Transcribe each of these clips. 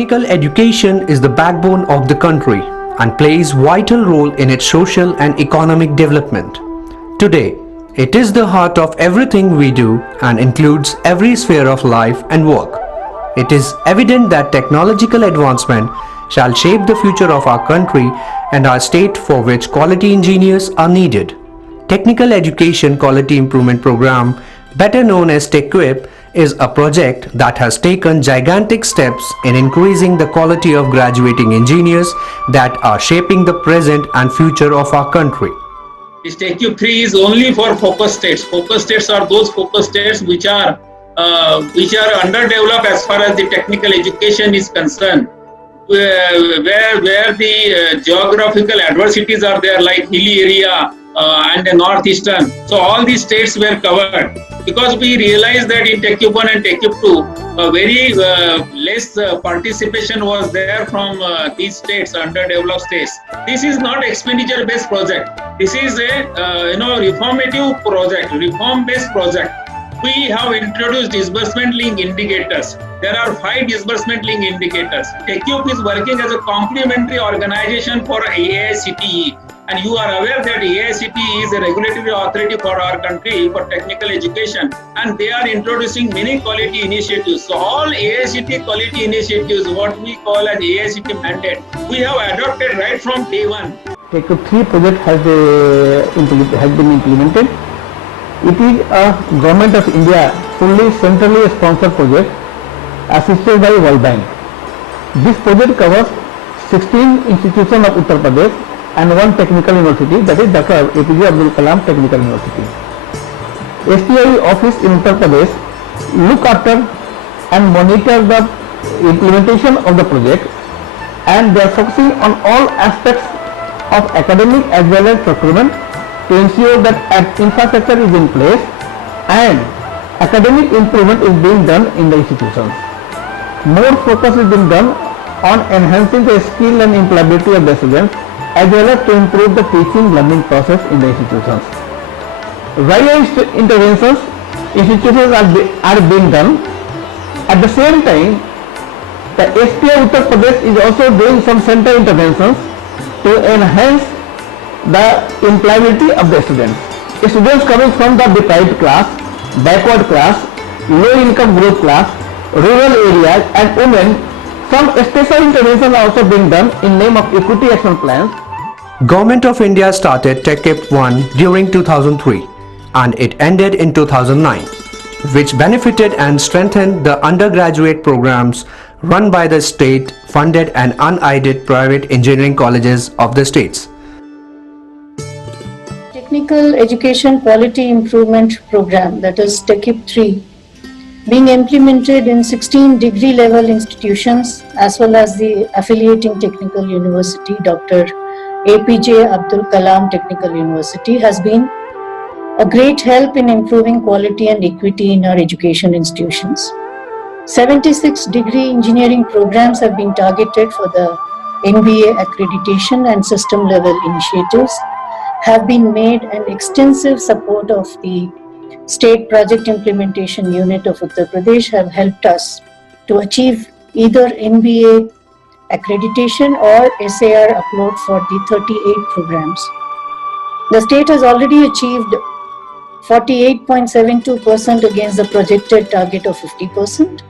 Technical education is the backbone of the country and plays vital role in its social and economic development. Today, it is the heart of everything we do and includes every sphere of life and work. It is evident that technological advancement shall shape the future of our country and our state, for which quality engineers are needed. Technical Education Quality Improvement Program, better known as TechQuip, is a project that has taken gigantic steps in increasing the quality of graduating engineers that are shaping the present and future of our country. This TechCube 3 is only for focus states. Focus states are those focus states which are underdeveloped as far as the technical education is concerned, where the geographical adversities are there, like hilly area and the northeastern. So all these states were covered, because we realized that in TechCube 1 and TechCube 2, very less participation was there from these states, underdeveloped states. This is not expenditure-based project. This is a reformative project, reform-based project. We have introduced disbursement link indicators. There are 5 disbursement link indicators. TechCube is working as a complementary organization for AICTE. And you are aware that AICTE is a regulatory authority for our country for technical education, and they are introducing many quality initiatives. So all AICTE quality initiatives, what we call as AICTE mandate, we have adopted right from day one. TechCube 3 project has been implemented. It is a Government of India fully centrally sponsored project assisted by World Bank. This project covers 16 institutions of Uttar Pradesh and 1 technical university, that is Dr. APJ Abdul Kalam Technical University. STI office in Uttar Pradesh look after and monitor the implementation of the project, and they are focusing on all aspects of academic as well as procurement to ensure that infrastructure is in place and academic improvement is being done in the institutions. More focus is being done on enhancing the skill and employability of the students, as well as to improve the teaching learning process in the institutions. Various interventions institutions are being done. At the same time, the SPI Uttar Pradesh is also doing some center interventions to enhance the employability of the students. Students coming from the deprived class, backward class, low income group class, rural areas and women, some special interventions are also being done in name of equity action plans. Government of India started TechCube 1 during 2003 and it ended in 2009, which benefited and strengthened the undergraduate programs run by the state-funded and unaided private engineering colleges of the states. Technical Education Quality Improvement Program, that is TechCube 3, being implemented in 16 degree level institutions as well as the affiliating technical university, Dr. APJ Abdul Kalam Technical University, has been a great help in improving quality and equity in our education institutions. 76 degree engineering programs have been targeted for the NBA accreditation, and system level initiatives have been made, and extensive support of the State Project Implementation Unit of Uttar Pradesh have helped us to achieve either NBA accreditation or SAR upload for the 38 programs. The state has already achieved 48.72% against the projected target of 50%.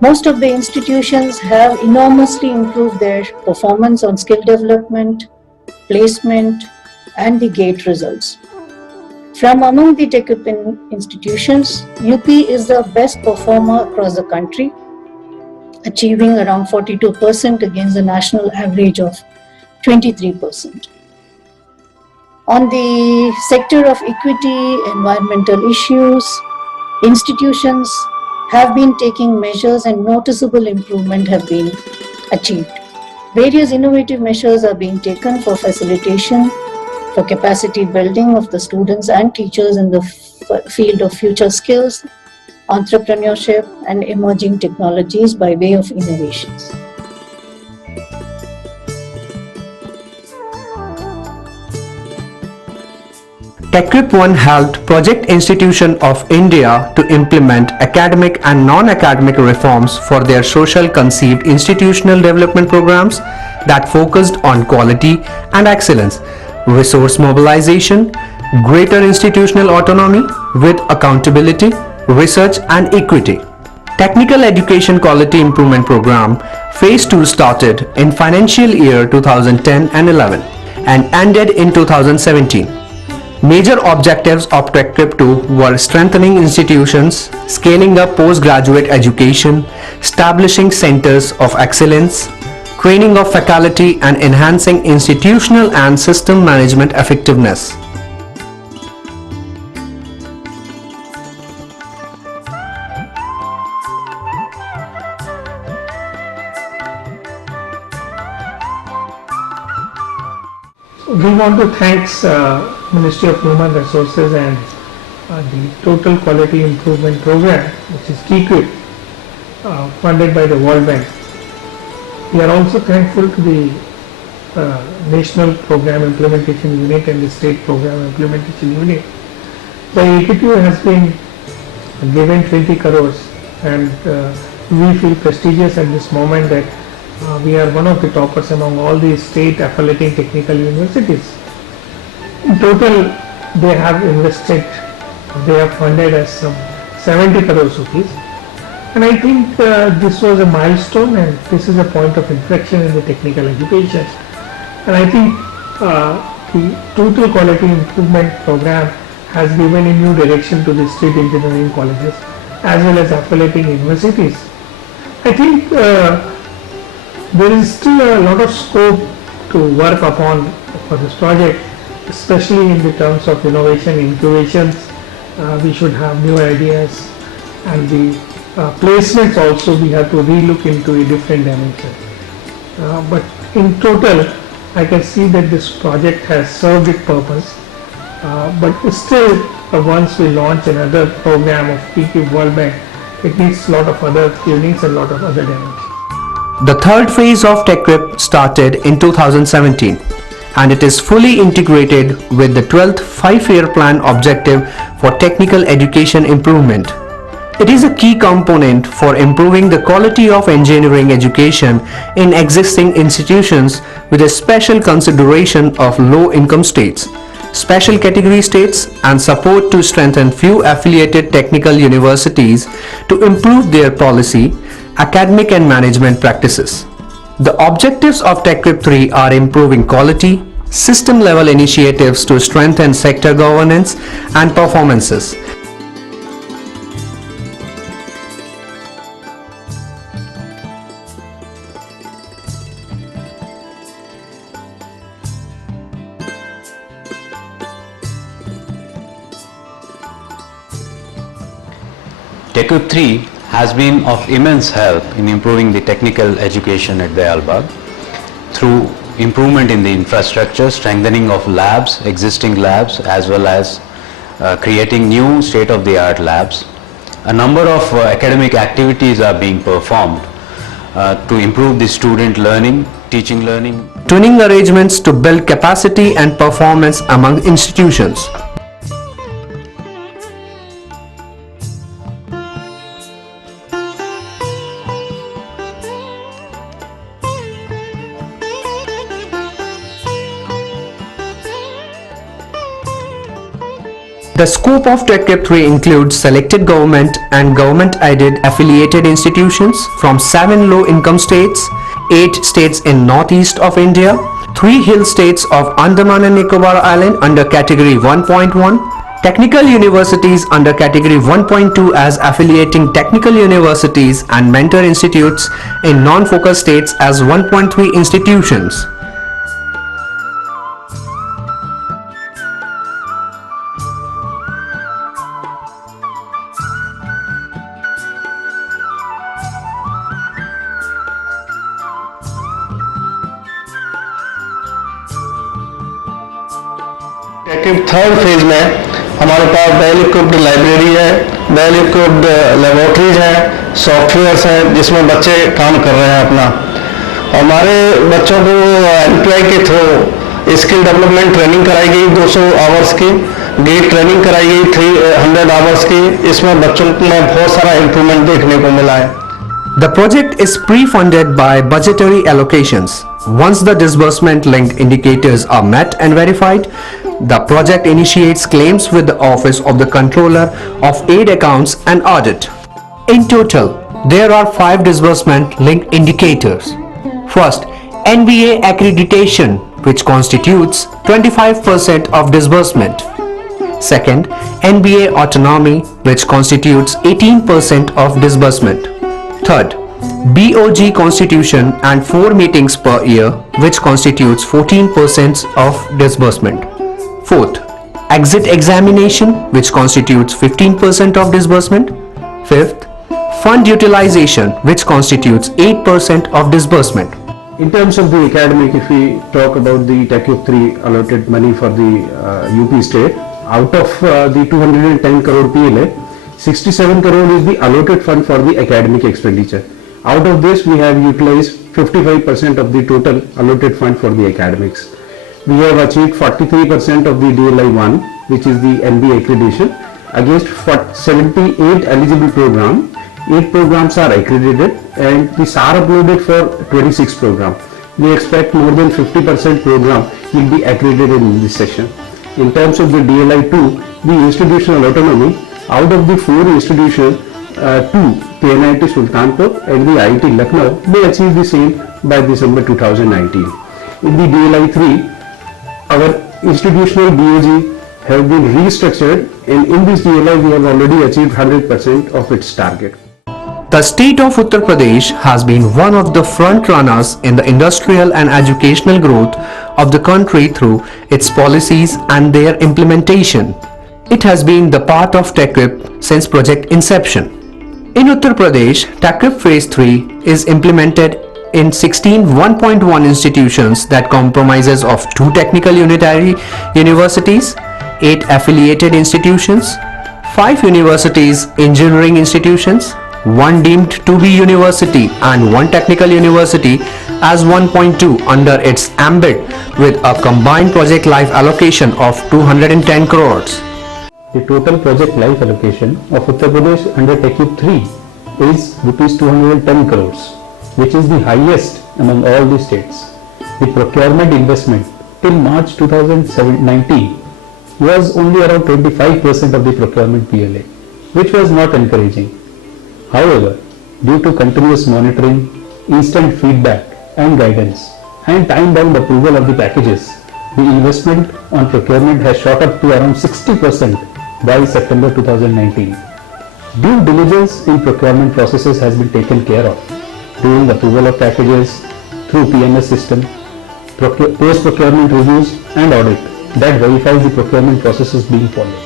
Most of the institutions have enormously improved their performance on skill development, placement, and the GATE results. From among the TechCube institutions, UP is the best performer across the country, achieving around 42% against the national average of 23%. On the sector of equity, environmental issues, institutions have been taking measures and noticeable improvement have been achieved. Various innovative measures are being taken for facilitation, for capacity building of the students and teachers in the field of future skills, entrepreneurship and emerging technologies by way of innovations. TechCrip 1 helped Project Institution of India to implement academic and non-academic reforms for their social conceived institutional development programs that focused on quality and excellence, resource mobilization, greater institutional autonomy with accountability, research and equity. Technical Education Quality Improvement Program Phase 2 started in financial year 2010 and 11 and ended in 2017. Major objectives of TechCrip 2 were strengthening institutions, scaling up postgraduate education, establishing centers of excellence, training of faculty and enhancing institutional and system management effectiveness. We want to thank Ministry of Human Resources and the Total Quality Improvement Program, which is TQIP, funded by the World Bank. We are also thankful to the National Program Implementation Unit and the State Program Implementation Unit. The AQTU has been given 20 crores and we feel prestigious at this moment that we are one of the toppers among all the state affiliating technical universities. In total, they have invested, they have funded us some 70 crores rupees. And I think this was a milestone and this is a point of inflection in the technical education. And I think the Total Quality Improvement Program has given a new direction to the state engineering colleges as well as affiliating universities. I think there is still a lot of scope to work upon for this project, especially in the terms of innovation, incubations. We should have new ideas and the placements also we have to relook into a different dimension. But in total, I can see that this project has served its purpose. But still, once we launch another program of TQIP World Bank, it needs a lot of other tunings and a lot of other dimensions. The third phase of TechCrip started in 2017 and it is fully integrated with the 12th 5-year plan objective for technical education improvement. It is a key component for improving the quality of engineering education in existing institutions with a special consideration of low-income states, special category states and support to strengthen few affiliated technical universities to improve their policy, academic and management practices. The objectives of TechCrip 3 are improving quality, system level initiatives to strengthen sector governance and performances. TechCrip 3 has been of immense help in improving the technical education at Dayalbagh through improvement in the infrastructure, strengthening of labs, existing labs, as well as creating new state-of-the-art labs. A number of academic activities are being performed to improve the student learning, teaching learning. Tuning arrangements to build capacity and performance among institutions. The scope of TechCrip 3 includes selected government and government-aided affiliated institutions from 7 low-income states, 8 states in northeast of India, 3 hill states of Andaman and Nicobar Island under Category 1.1, technical universities under Category 1.2 as affiliating technical universities and mentor institutes in non-focus states as 1.3 institutions. TechCrip third phase में हमारे पास well equipped library है, well equipped laboratories हैं, softwares हैं जिसमें बच्चे काम कर रहे हैं अपना। हमारे बच्चों को NPI के थ्रू स्किल डेवलपमेंट ट्रेनिंग कराई गई 200 आवर्स की, गेट ट्रेनिंग कराई गई 300 आवर्स की, इसमें बच्चों में बहुत सारा इम्प्रूवमेंट देखने को मिला है। The project is pre-funded by budgetary allocations. Once the disbursement linked indicators are met and verified, the project initiates claims with the Office of the Controller of Aid Accounts and Audit. In total, there are 5 disbursement linked indicators. First, NBA accreditation, which constitutes 25% of disbursement. Second, NBA autonomy, which constitutes 18% of disbursement. Third, BOG constitution and 4 meetings per year, which constitutes 14% of disbursement. Fourth, exit examination, which constitutes 15% of disbursement. Fifth, fund utilization, which constitutes 8% of disbursement. In terms of the academic, if we talk about the TechUp 3 allotted money for the UP state, out of the 210 crore PLA, 67 crore is the allotted fund for the academic expenditure. Out of this, we have utilized 55% of the total allotted fund for the academics. We have achieved 43% of the DLI 1, which is the NBA accreditation, against 78 eligible programs. 8 programs are accredited and the SAR uploaded for 26 programs. We expect more than 50% program will be accredited in this session. In terms of the DLI 2, the institutional autonomy, out of the 4 institutions, 2, PNIT Sultanpur and the IIT Lucknow, may achieve the same by December 2019. In the DLI 3, our institutional BOG have been restructured, and in this DLI we have already achieved 100% of its target. The state of Uttar Pradesh has been one of the front runners in the industrial and educational growth of the country through its policies and their implementation. It has been the part of TechUp since project inception. In Uttar Pradesh, TechUp Phase 3 is implemented in 16 1.1 institutions that comprises of 2 technical unitary universities, 8 affiliated institutions, 5 universities engineering institutions, 1 deemed to be university and 1 technical university as 1.2 under its ambit with a combined project life allocation of 210 crores. The total project life allocation of Uttar Pradesh under TechUp 3 is rupees 210 crores, which is the highest among all the states. The procurement investment till March 2019 was only around 25% of the procurement PLA, which was not encouraging. However, due to continuous monitoring, instant feedback and guidance, and time-bound approval of the packages, the investment on procurement has shot up to around 60% by September 2019. Due diligence in procurement processes has been taken care of during approval of packages through PMS system, post-procurement reviews and audit that verifies the procurement processes being followed.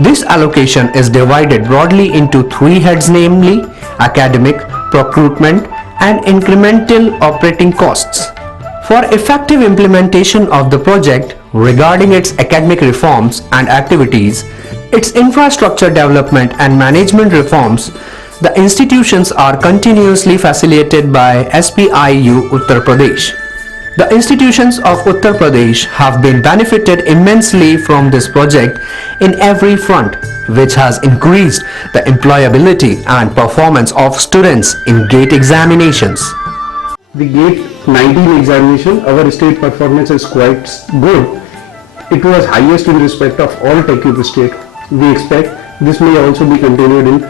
This allocation is divided broadly into 3 heads, namely academic, procurement and incremental operating costs. For effective implementation of the project regarding its academic reforms and activities, its infrastructure development and management reforms, the institutions are continuously facilitated by SPIU Uttar Pradesh. The institutions of Uttar Pradesh have been benefited immensely from this project in every front, which has increased the employability and performance of students in GATE examinations. The GATE 19 examination, our state performance is quite good. It was highest in respect of all TechUp state. We expect this may also be continued in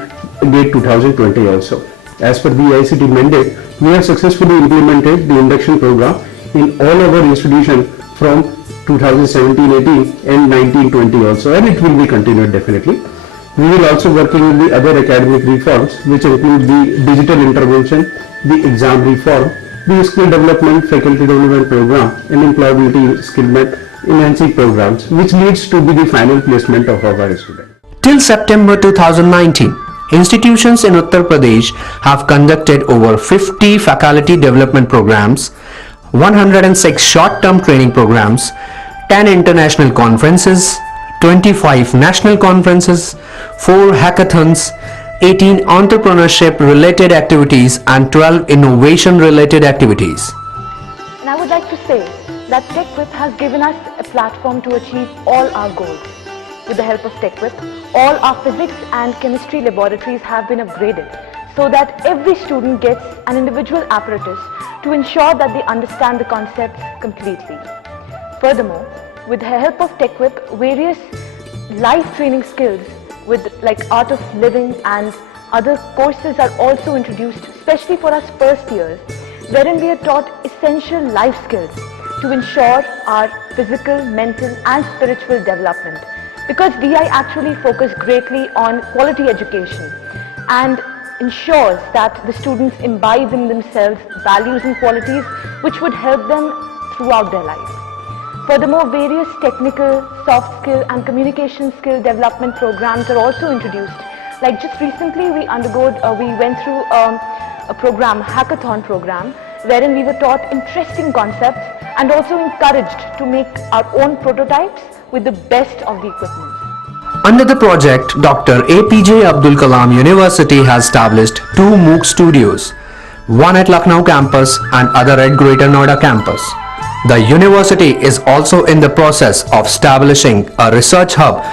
GATE 2020 also. As per the ICT mandate, we have successfully implemented the induction program in all our institutions from 2017-18 and 19-20 also, and it will be continued definitely. We will also working with the other academic reforms, which include the digital intervention, the exam reform, the skill development, faculty development program, and employability skill enhancing programs, which leads to be the final placement of our students. Till September 2019, institutions in Uttar Pradesh have conducted over 50 faculty development programs, 106 short-term training programs, 10 international conferences, 25 national conferences, 4 hackathons, 18 entrepreneurship-related activities and 12 innovation-related activities. And I would like to say that TechUp has given us a platform to achieve all our goals. with the help of TechWhip, all our physics and chemistry laboratories have been upgraded so that every student gets an individual apparatus to ensure that they understand the concepts completely. Furthermore, with the help of TechWhip, various life training skills like art of living and other courses are also introduced, especially for us first years, wherein we are taught essential life skills to ensure our physical, mental and spiritual development. Because DI actually focus greatly on quality education and ensures that the students imbibe in themselves values and qualities which would help them throughout their life. Furthermore, various technical, soft skill and communication skill development programs are also introduced. Like just recently we went through a program, hackathon program, wherein we were taught interesting concepts and also encouraged to make our own prototypes with the best of the equipment. Under the project, Dr. APJ Abdul Kalam University has established two MOOC studios, one at Lucknow campus and other at Greater Noida campus. The university is also in the process of establishing a research hub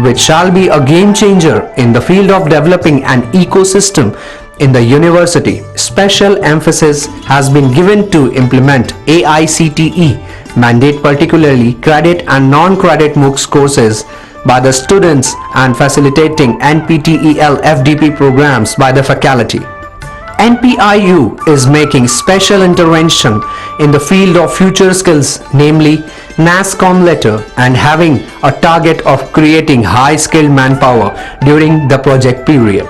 which shall be a game changer in the field of developing an ecosystem in the university. Special emphasis has been given to implement AICTE mandate, particularly credit and non-credit MOOCs courses by the students and facilitating NPTEL FDP programs by the faculty. NPIU is making special intervention in the field of future skills, namely NASSCOM letter, and having a target of creating high-skilled manpower during the project period.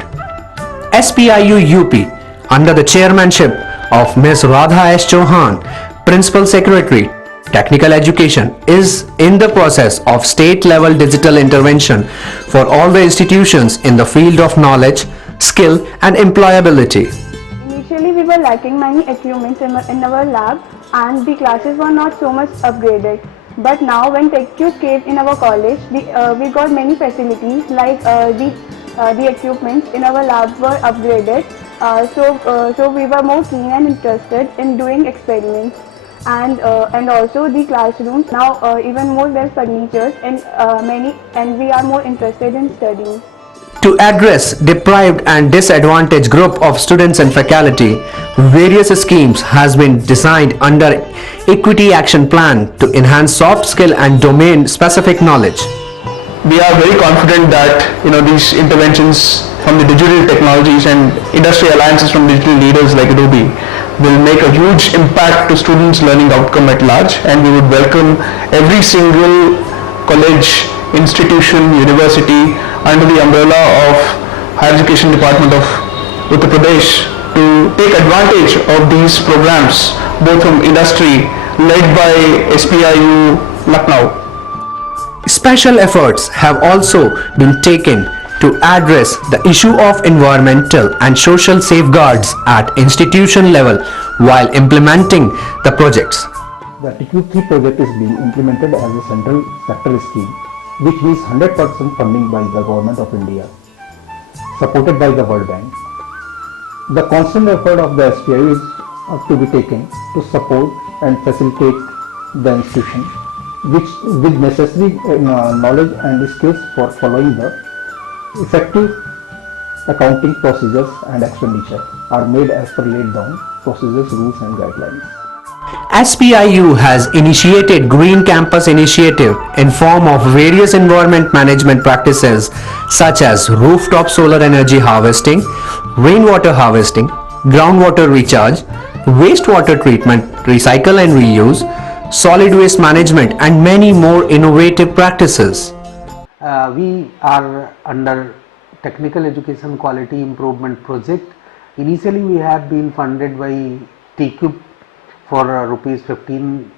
SPIU UP, under the chairmanship of Ms. Radha S. Chauhan, Principal Secretary, Technical Education, is in the process of state-level digital intervention for all the institutions in the field of knowledge, skill and employability. Initially, we were lacking many equipments in our lab and the classes were not so much upgraded. But now when TechCube came in our college, we got many facilities like the equipments in our lab were upgraded. So we were more keen and interested in doing experiments. And also the classrooms now even more well furniture and we are more interested in studying. To address deprived and disadvantaged group of students and faculty, various schemes has been designed under Equity Action Plan to enhance soft skill and domain specific knowledge. We are very confident that these interventions from the digital technologies and industry alliances from digital leaders like Adobe will make a huge impact to students' learning outcome at large, and we would welcome every single college, institution, university under the umbrella of Higher Education Department of Uttar Pradesh to take advantage of these programs, both from industry led by SPIU Lucknow. Special efforts have also been taken to address the issue of environmental and social safeguards at institution level while implementing the projects. The TechCube 3 project is being implemented as a central sector scheme, which means 100% funding by the Government of India, supported by the World Bank. The constant effort of the SPIU is to be taken to support and facilitate the institution, which with necessary knowledge and skills for following the effective accounting procedures and expenditure are made as per laid down procedures, rules and guidelines. SPIU has initiated Green Campus Initiative in form of various environment management practices such as rooftop solar energy harvesting, rainwater harvesting, groundwater recharge, wastewater treatment, recycle and reuse, solid waste management and many more innovative practices. We are under Technical Education Quality Improvement Project. Initially we have been funded by TechCube for rupees 15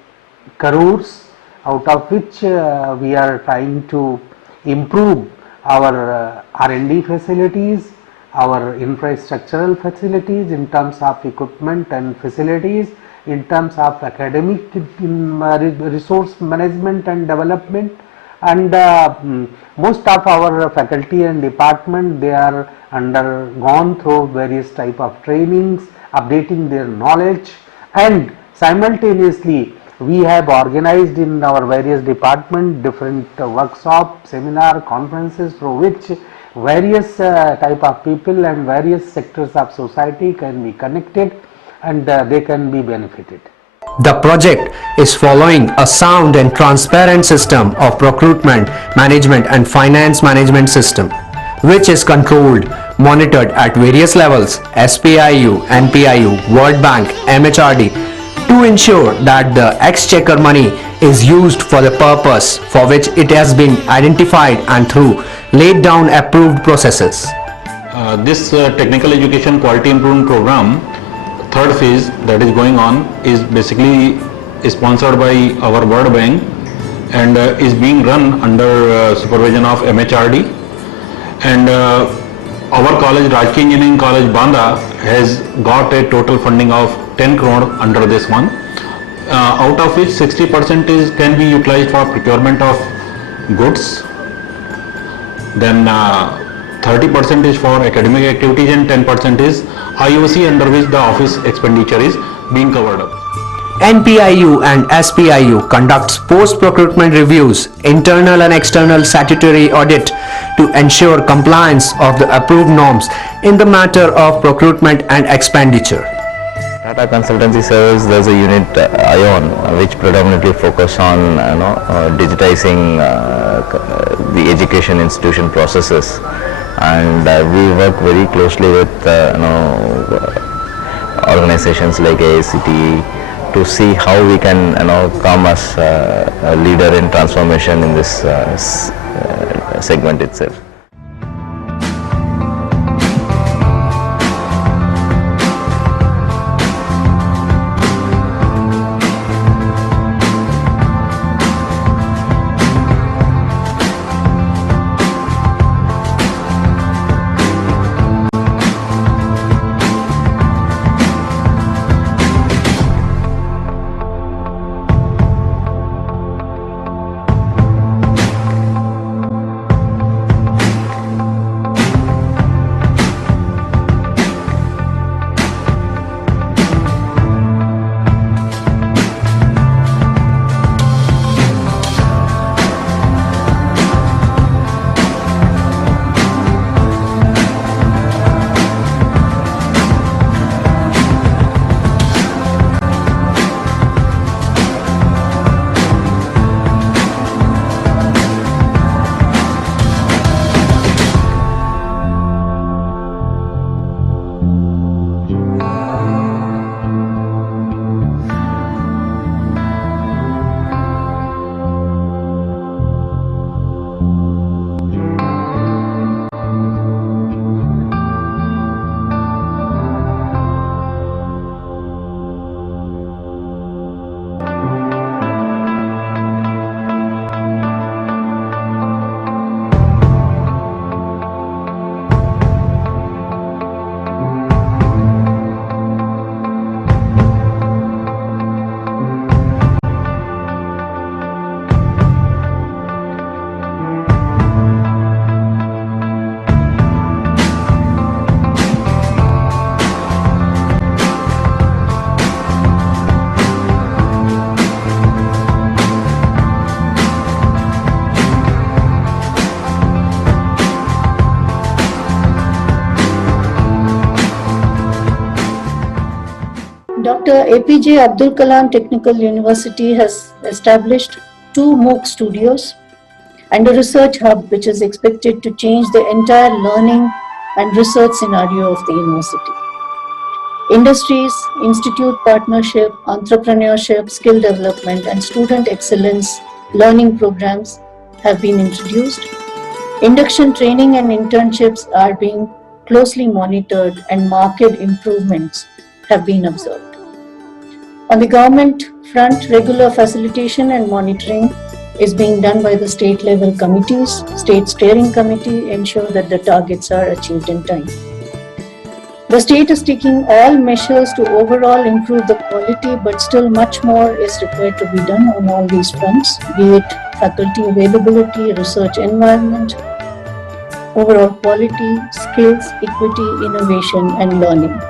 crores, out of which we are trying to improve our R&D facilities, our infrastructural facilities in terms of equipment and facilities, in terms of academic resource management and development, and most of our faculty and department, they are gone through various type of trainings, updating their knowledge, and simultaneously we have organized in our various departments different workshop, seminar, conferences through which various type of people and various sectors of society can be connected and they can be benefited. The project is following a sound and transparent system of procurement, management and finance management system, which is controlled, monitored at various levels, SPIU, NPIU, World Bank, MHRD, to ensure that the exchequer money is used for the purpose for which it has been identified and through laid down approved processes. This technical education quality improvement program, third phase that is going on, is basically sponsored by our World Bank and is being run under supervision of MHRD, and our college, Rajki Engineering College Banda, has got a total funding of 10 crore under this one, out of which 60% can be utilized for procurement of goods, then 30% is for academic activities and 10% is IOC, under which the office expenditure is being covered up. NPIU and SPIU conducts post-procurement reviews, internal and external statutory audit to ensure compliance of the approved norms in the matter of procurement and expenditure. Tata Consultancy Services, there's a unit ION which predominantly focus on digitizing the education institution processes, and we work very closely with organizations like AICTE to see how we can come as a leader in transformation in this segment itself. Dr. APJ Abdul Kalam Technical University has established 2 MOOC studios and a research hub which is expected to change the entire learning and research scenario of the university. Industries, institute partnership, entrepreneurship, skill development and student excellence learning programs have been introduced. Induction training and internships are being closely monitored and marked improvements have been observed. On the government front, regular facilitation and monitoring is being done by the state level committees. State steering committee ensure that the targets are achieved in time. The state is taking all measures to overall improve the quality, but still much more is required to be done on all these fronts, be it faculty availability, research environment, overall quality, skills, equity, innovation and learning.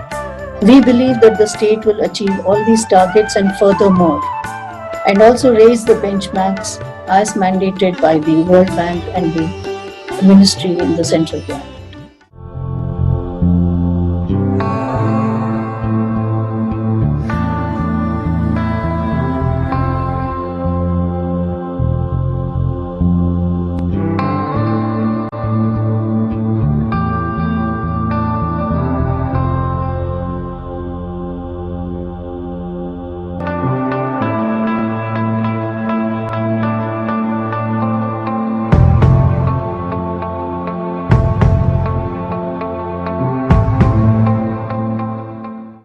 We believe that the state will achieve all these targets and furthermore, and also raise the benchmarks as mandated by the World Bank and the ministry in the central bank.